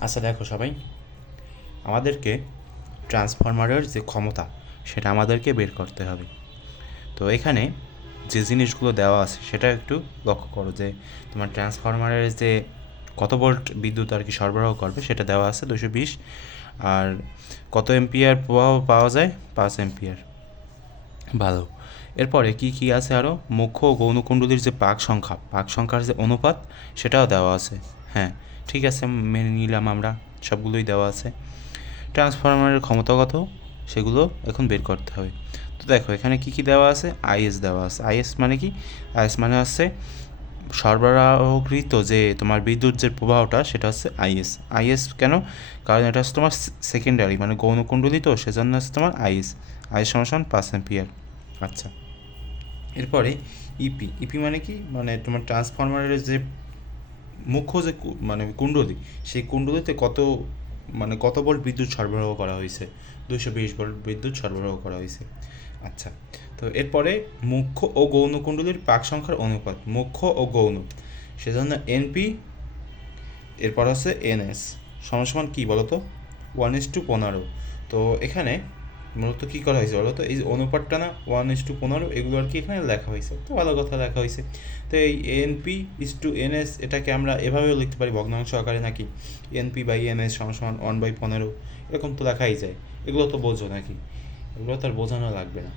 আচ্ছা দেখো সবাই। আমাদেরকে ট্রান্সফরমারের যে ক্ষমতা, সেটা আমাদেরকে বের করতে হবে। তো এখানে যে জিনিসগুলো দেওয়া আছে, সেটা একটু লক্ষ্য করো যে, তোমার ট্রান্সফরমারের যে কত ভোল্ট বিদ্যুৎ আর কি সরবরাহ করবে, সেটা দেওয়া আছে দুশো বিশ। আর কত এম্পিয়ার প্রবাহ পাওয়া যায়? পাঁচ এম্পিয়ার ভালো। এরপরে কি কি আছে আরও মুখ্য ও গৌণকুণ্ডলীর যে পাক সংখ্যা, পাক সংখ্যার যে অনুপাত, সেটাও দেওয়া আছে। হ্যাঁ ঠিক আছে, মেনে নিলাম আমরা, সবগুলোই দেওয়া আছে। ট্রান্সফরমারের ক্ষমতাগত সেগুলো এখন বের করতে হবে। তো দেখো, এখানে কি কি দেওয়া আছে? আইএস দেওয়া আছে। আইএস মানে কি? আইএস মানে হচ্ছে সরবরাহকৃত যে তোমার বিদ্যুৎ যে প্রবাহটা, সেটা হচ্ছে আইএস আইএস কেন? কারণ এটা হচ্ছে তোমার সেকেন্ডারি মানে গৌণকুণ্ডলী তো সেজন্য হচ্ছে তোমার আইএস আইএস সমান পাঁচ এম্পিয়ার আচ্ছা। এরপরে ইপি ইপি মানে কি? মানে তোমার ট্রান্সফরমারের যে মুখ্য যে মানে কুণ্ডলী, সেই কুণ্ডলীতে কত মানে কত ভোল্ট বিদ্যুৎ সরবরাহ করা হয়েছে? দুশো বিশ ভোল্ট বিদ্যুৎ সরবরাহ করা হয়েছে। আচ্ছা তো এরপরে মুখ্য ও গৌণ কুণ্ডলীর পাক সংখ্যার অনুপাত, মুখ্য ও গৌণ। সেজন্য এনপি এরপর আছে এনএস সমান কী বলো তো ওয়ান ইস টু পনেরো। তো এখানে মূলত কী করা হয়েছে বলো তো এই অনুপাতটা না ওয়ান ইস টু পনেরো, এগুলো আর কি এখানে লেখা হয়েছে। তো ভালো কথা লেখা হয়েছে। তো এই এনপি ইস টু এনএস এটাকে আমরা এভাবেও লিখতে পারি ভগ্নাংশ আকারে নাকি? এনপি বাই এনএস সমান সমান ওয়ান বাই পনেরো, এরকম তো লেখাই যায়। এগুলো তো বোঝো নাকি? এগুলো তো আর বোঝানো লাগবে না।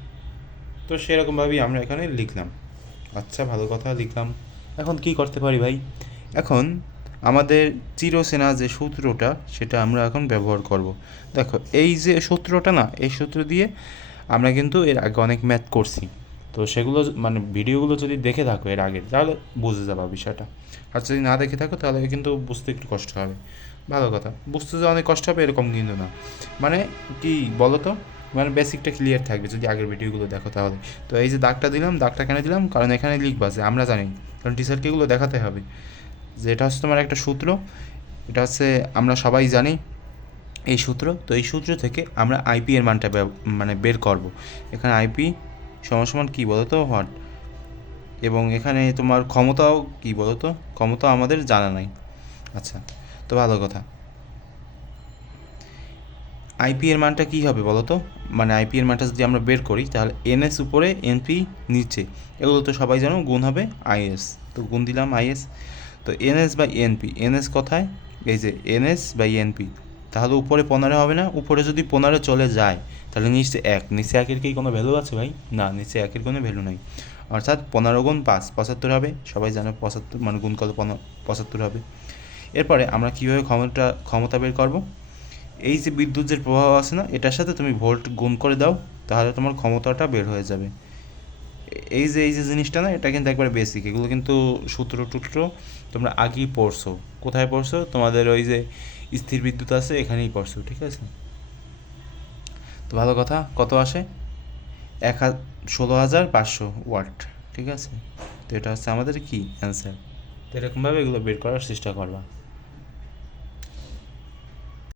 তো সেরকমভাবেই আমরা এখানে লিখলাম। আচ্ছা ভালো কথা, লিখলাম। এখন কি করতে পারি ভাই? এখন আমাদের চিরসেনা যে সূত্রটা, সেটা আমরা এখন ব্যবহার করব। দেখো, এই যে সূত্রটা না, এই সূত্র দিয়ে আমরা কিন্তু এর আগে অনেক ম্যাথ করছি। তো সেগুলো মানে ভিডিওগুলো যদি দেখে থাকো এর আগে, তাহলে বুঝে যাবা বিষয়টা। আর যদি না দেখে থাকো, তাহলে কিন্তু বুঝতে একটু কষ্ট হবে। ভালো কথা, বুঝতে যে অনেক কষ্ট হবে, এরকম কিন্তু না। মানে কি বলো তো মানে বেসিকটা ক্লিয়ার থাকবে, যদি আগের ভিডিওগুলো দেখো তাহলে। তো এই যে দাগটা দিলাম, দাগটা কেন দিলাম? কারণ এখানে লিখবা যে আমরা জানি, কারণ টিচারকে এগুলো দেখাতে হবে। যে এটা হচ্ছে তোমার একটা সূত্র, এটা হচ্ছে আমরা সবাই জানি এই সূত্র, তো এই সূত্র থেকে আমরা আইপি এর মানটা মানে বের করব। এখানে আইপি সমান কী বলো তো হোয়াট এবং এখানে তোমার ক্ষমতাও কী বলো তো ক্ষমতা আমাদের জানা নাই। আচ্ছা তো ভালো কথা। আইপি এর মানটা কী হবে বলো তো? মানে আইপি এর মানটা যদি আমরা বের করি, তাহলে এনএস উপরে এনপি নিচে। এগুলো তো সবাই জানো, গুণ হবে আইএস তো গুণ দিলাম আইএস তো এনএস বাই এনপি এনএস কোথায়? এই যে এনএস বাই এনপি তাহলে উপরে পনেরো হবে না? উপরে যদি পনেরো চলে যায়, তাহলে নিচে এক। নিচে একের কি কোনো ভ্যালু আছে ভাই? না, নিচে একের কোনো ভ্যালু নাই। অর্থাৎ পনেরো গুণ পাঁচ, পঁচাত্তর হবে। সবাই জানো পঁচাত্তর মানে গুণ পনেরো, পঁচাত্তর হবে। এরপরে আমরা কীভাবে ক্ষমতা ক্ষমতা বের করব? এই যে বিদ্যুৎ যে প্রবাহ আছে না, এটার সাথে তুমি ভোল্ট গুণ করে দাও, তাহলে তোমার ক্ষমতাটা বের হয়ে যাবে। এই যে এই যে জিনিসটা না, এটা কিন্তু একবারে বেসিক এগুলো কিন্তু সূত্র টুত্র তোমরা আগেই পড়ছো। কোথায় পড়ছো? তোমাদের ওই যে স্থির বিদ্যুৎ আছে, এখানেই পড়ছো, ঠিক আছে? তো ভালো কথা, কত আসে? এক ষোলো হাজার পাঁচশো ওয়াট, ঠিক আছে? তো এটা হচ্ছে আমাদের কি অ্যান্সার তো এরকমভাবে এগুলো বের করার চেষ্টা করবা।